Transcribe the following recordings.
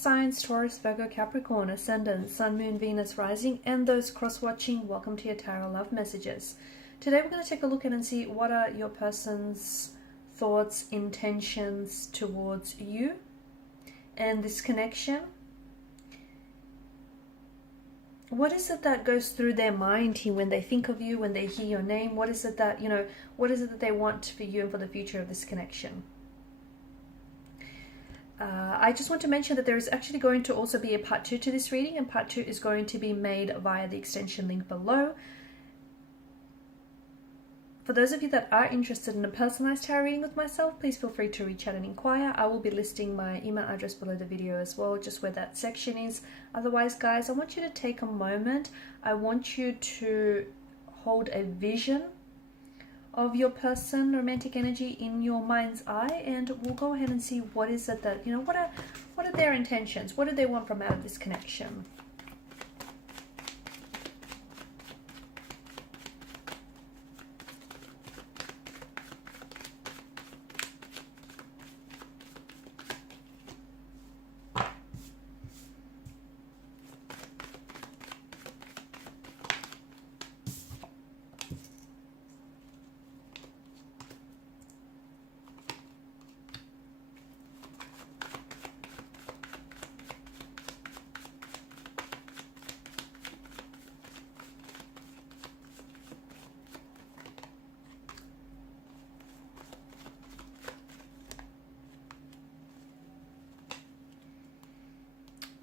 signs: Taurus, Virgo, Capricorn, Ascendant, Sun, Moon, Venus, Rising, and those cross-watching, welcome to your Tarot Love Messages. Today we're going to take a look at and see what are your person's thoughts, intentions towards you and this connection. What is it that goes through their mind here when they think of you, when they hear your name? What is it that, what is it that they want for you and for the future of this connection? I just want to mention that there is actually going to also be a part 2 to this reading, and part 2 is going to be made via the extension link below. For those of you that are interested in a personalized tarot reading with myself, please feel free to reach out and inquire. I will be listing my email address below the video as well, just where that section is. Otherwise, guys, I want you to take a moment. I want you to hold a vision of your person, romantic energy, in your mind's eye, and we'll go ahead and see what is it that, what are their intentions? What do they want from out of this connection?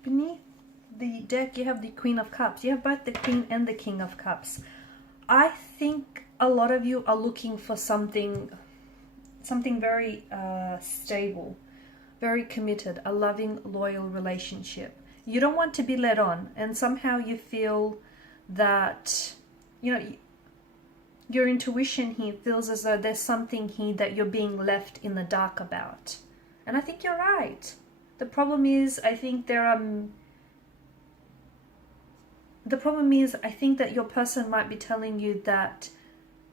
Beneath the deck, you have the Queen of Cups. You have both the Queen and the King of Cups. I think a lot of you are looking for something very stable, very committed, a loving, loyal relationship. You don't want to be led on, and somehow you feel that, your intuition here feels as though there's something here that you're being left in the dark about. And I think you're right. The problem is, I think that your person might be telling you that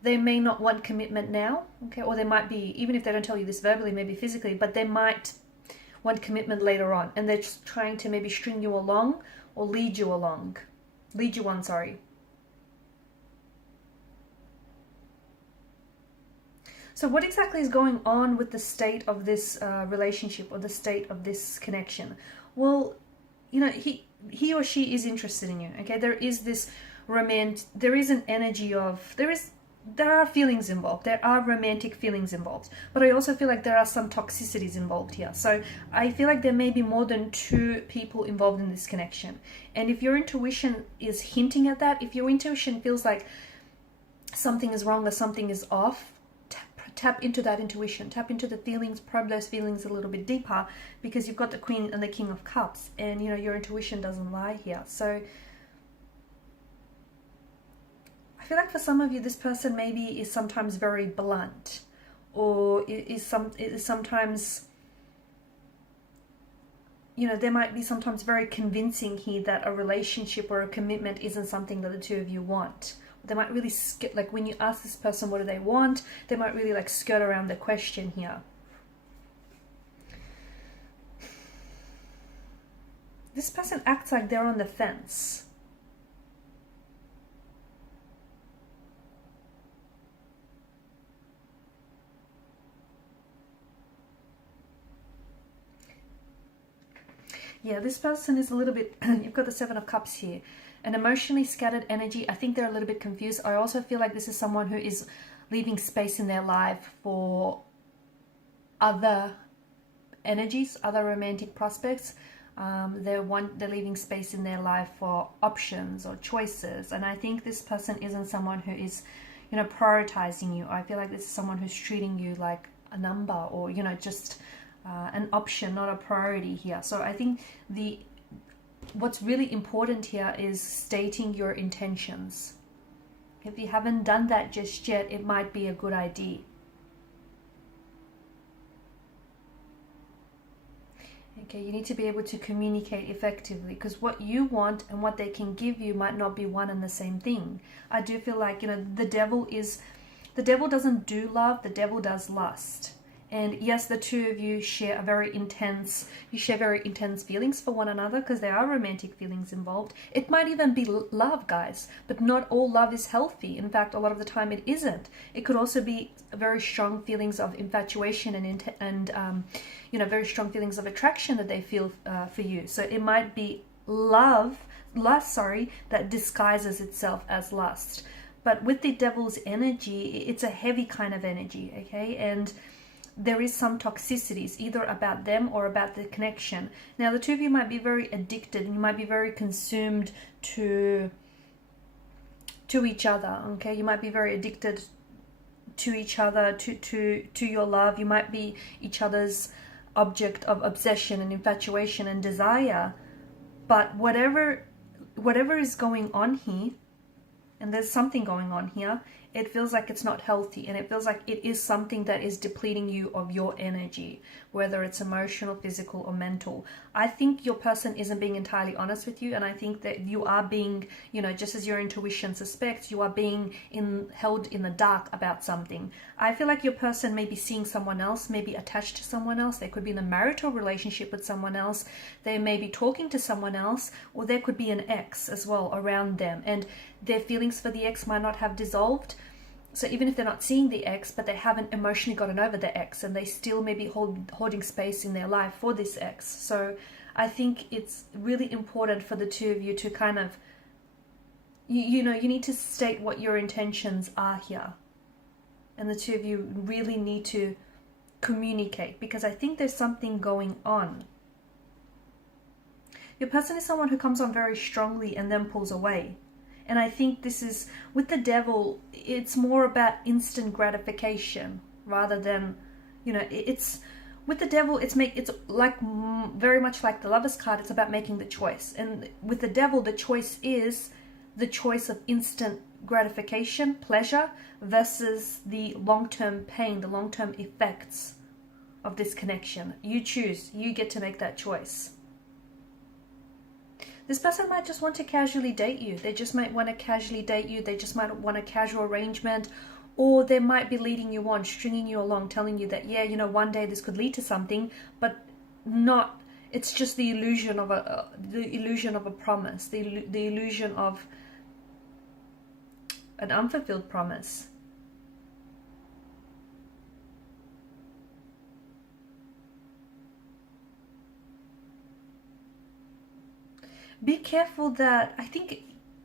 they may not want commitment now, okay? Or they might be, even if they don't tell you this verbally, maybe physically, but they might want commitment later on, and they're just trying to maybe string you along or lead you on, sorry. So what exactly is going on with the state of this relationship, or the state of this connection? Well, he or she is interested in you, okay? There is this there is an energy of, there are feelings involved. There are romantic feelings involved. But I also feel like there are some toxicities involved here. So I feel like there may be more than 2 people involved in this connection. And if your intuition is hinting at that, if your intuition feels like something is wrong or something is off, tap into that intuition, tap into the feelings, probe those feelings a little bit deeper, because you've got the Queen and the King of Cups, and your intuition doesn't lie here. So I feel like for some of you, this person maybe is sometimes very blunt, or is sometimes, there might be sometimes very convincing here that a relationship or a commitment isn't something that the 2 of you want. They might really like when you ask this person what do they want, they might really like skirt around the question here. This person acts like they're on the fence. Yeah, this person is a little bit, you've got the 7 of Cups here. An emotionally scattered energy. I think they're a little bit confused. I also feel like this is someone who is leaving space in their life for other energies, other romantic prospects. They're leaving space in their life for options or choices. And I think this person isn't someone who is, prioritizing you. I feel like this is someone who's treating you like a number, or, just an option, not a priority here. So I think what's really important here is stating your intentions. If you haven't done that just yet, it might be a good idea. Okay, you need to be able to communicate effectively, because what you want and what they can give you might not be one and the same thing. I do feel like, the devil doesn't do love, the devil does lust. And yes, the two of you share very intense feelings for one another, because there are romantic feelings involved. It might even be love, guys, but not all love is healthy. In fact, a lot of the time it isn't. It could also be very strong feelings of infatuation and very strong feelings of attraction that they feel for you. So it might be lust, that disguises itself as lust. But with the devil's energy, it's a heavy kind of energy, okay? And there is some toxicities, either about them or about the connection. Now, the two of you might be very addicted, and you might be very consumed to each other, okay? You might be very addicted to each other, to your love. You might be each other's object of obsession and infatuation and desire. But whatever is going on here, and there's something going on here, it feels like it's not healthy, and it feels like it is something that is depleting you of your energy, whether it's emotional, physical, or mental. I think your person isn't being entirely honest with you, and I think that you are being, just as your intuition suspects, you are being held in the dark about something. I feel like your person may be seeing someone else, maybe attached to someone else. They could be in a marital relationship with someone else. They may be talking to someone else, or there could be an ex as well around them, and their feelings for the ex might not have dissolved. So even if they're not seeing the ex, but they haven't emotionally gotten over the ex, and they still may be holding space in their life for this ex. So I think it's really important for the two of you to kind of, you need to state what your intentions are here. And the two of you really need to communicate, because I think there's something going on. Your person is someone who comes on very strongly and then pulls away. And I think this is, with the devil, it's more about instant gratification rather than, it's, with the devil, it's like very much like the Lover's card, it's about making the choice. And with the devil, the choice is the choice of instant gratification, pleasure, versus the long-term pain, the long-term effects of this connection. You choose, you get to make that choice. This person might just want to casually date you. They just might want to casually date you. They just might want a casual arrangement, or they might be leading you on, stringing you along, telling you that, one day this could lead to something, but not. It's just the illusion of a promise, the illusion of an unfulfilled promise. Be careful that, I think,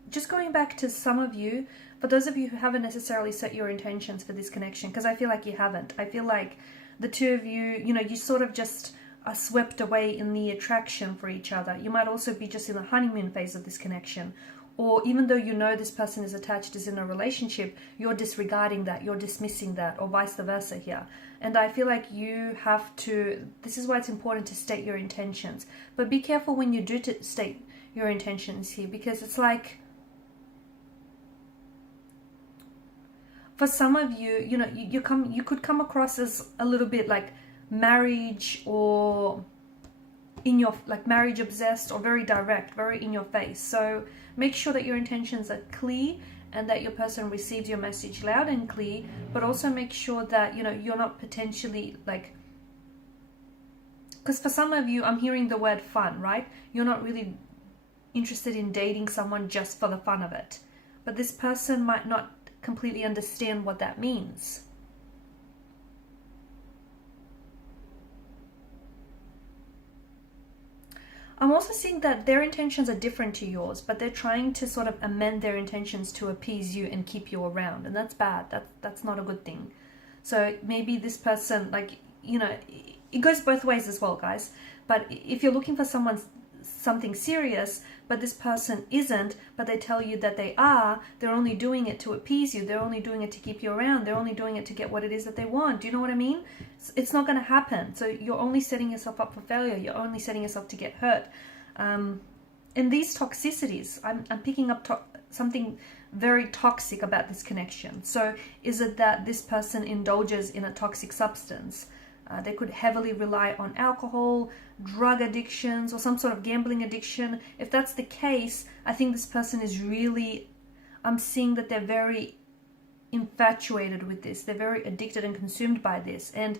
just going back to some of you, for those of you who haven't necessarily set your intentions for this connection, because I feel like you haven't. I feel like the two of you, you sort of just are swept away in the attraction for each other. You might also be just in the honeymoon phase of this connection. Or even though this person is attached, is in a relationship, you're disregarding that, you're dismissing that, or vice versa here. And I feel like you have to, this is why it's important to state your intentions. But be careful when you do state your intentions here, because it's like, for some of you, you could come across as a little bit like marriage, or marriage obsessed, or very direct, very in your face. So make sure that your intentions are clear and that your person receives your message loud and clear, but also make sure that you're not potentially because for some of you, I'm hearing the word fun, right? You're not really interested in dating someone just for the fun of it, but this person might not completely understand what that means. I'm also seeing that their intentions are different to yours, but they're trying to sort of amend their intentions to appease you and keep you around, and that's bad. That's not a good thing. So maybe this person, it goes both ways as well, guys. But if you're looking for something serious, but this person isn't, but they tell you that they are, they're only doing it to appease you, they're only doing it to keep you around, they're only doing it to get what it is that they want. Do you know what I mean? It's not going to happen. So you're only setting yourself up for failure. You're only setting yourself to get hurt. And these toxicities, I'm picking up something very toxic about this connection. So is it that this person indulges in a toxic substance? They could heavily rely on alcohol, drug addictions, or some sort of gambling addiction. If that's the case, I think this person is really, I'm seeing that they're very infatuated with this. They're very addicted and consumed by this. And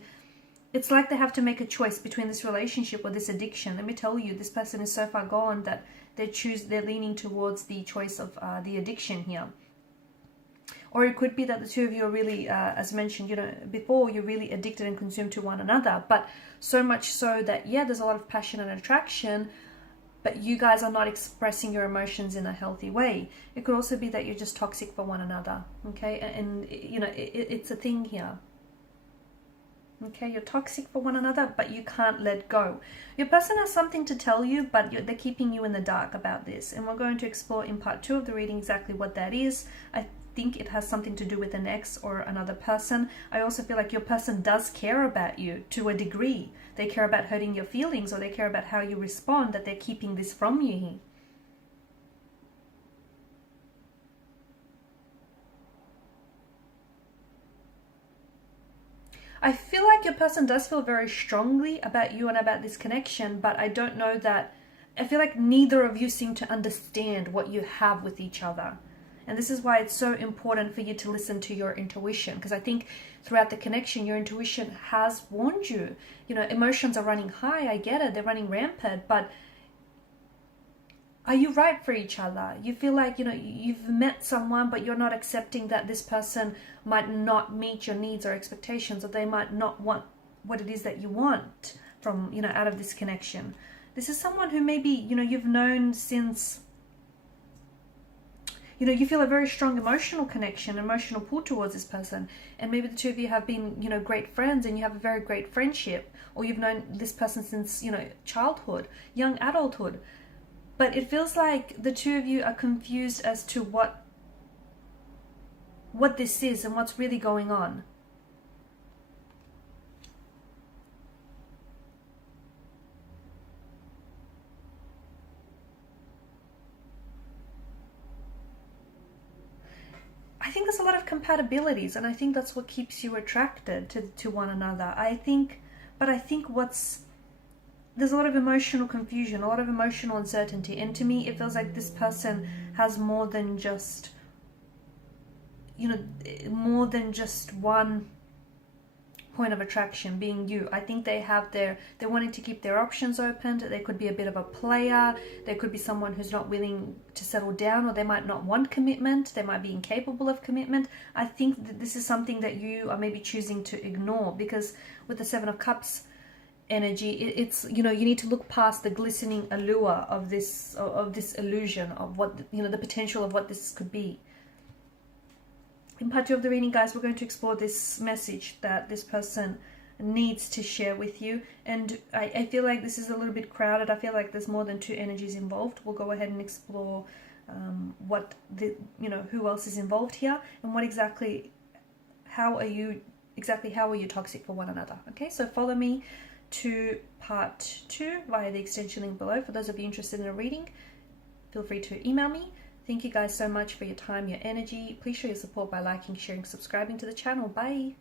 it's like they have to make a choice between this relationship or this addiction. Let me tell you, this person is so far gone that they're leaning towards the choice of the addiction here. Or it could be that the two of you are really, as mentioned, before, you're really addicted and consumed to one another. But so much so that, yeah, there's a lot of passion and attraction, but you guys are not expressing your emotions in a healthy way. It could also be that you're just toxic for one another, okay? And it's a thing here. Okay, you're toxic for one another, but you can't let go. Your person has something to tell you, but they're keeping you in the dark about this. And we're going to explore in part 2 of the reading exactly what that is. I think it has something to do with an ex or another person. I also feel like your person does care about you to a degree. They care about hurting your feelings, or they care about how you respond, that they're keeping this from you here. I feel like your person does feel very strongly about you and about this connection, but I don't know that, I feel like neither of you seem to understand what you have with each other. And this is why it's so important for you to listen to your intuition, because I think throughout the connection, your intuition has warned you. Emotions are running high, I get it, they're running rampant, but are you right for each other? You feel like, you've met someone, but you're not accepting that this person might not meet your needs or expectations, or they might not want what it is that you want from, out of this connection. This is someone who maybe, you've known since, you feel a very strong emotional connection, emotional pull towards this person. And maybe the two of you have been, great friends, and you have a very great friendship, or you've known this person since, childhood, young adulthood. But it feels like the two of you are confused as to what this is and what's really going on. I think there's a lot of compatibilities, and I think that's what keeps you attracted to one another. There's a lot of emotional confusion, a lot of emotional uncertainty. And to me, it feels like this person has more than just, one point of attraction, being you. I think they're wanting to keep their options open. They could be a bit of a player. There could be someone who's not willing to settle down, or they might not want commitment. They might be incapable of commitment. I think that this is something that you are maybe choosing to ignore, because with the Seven of Cups energy, it's you need to look past the glistening allure of this illusion of what the potential of what this could be. In part 2 of the reading, guys, we're going to explore this message that this person needs to share with you. And I feel like this is a little bit crowded. I feel like there's more than 2 energies involved. We'll go ahead and explore who else is involved here, and how are you toxic for one another. Okay, so follow me to part 2 via the extension link below. For those of you interested in a reading, feel free to email me. Thank you guys so much for your time, your energy. Please show your support by liking, sharing, subscribing to the channel. Bye.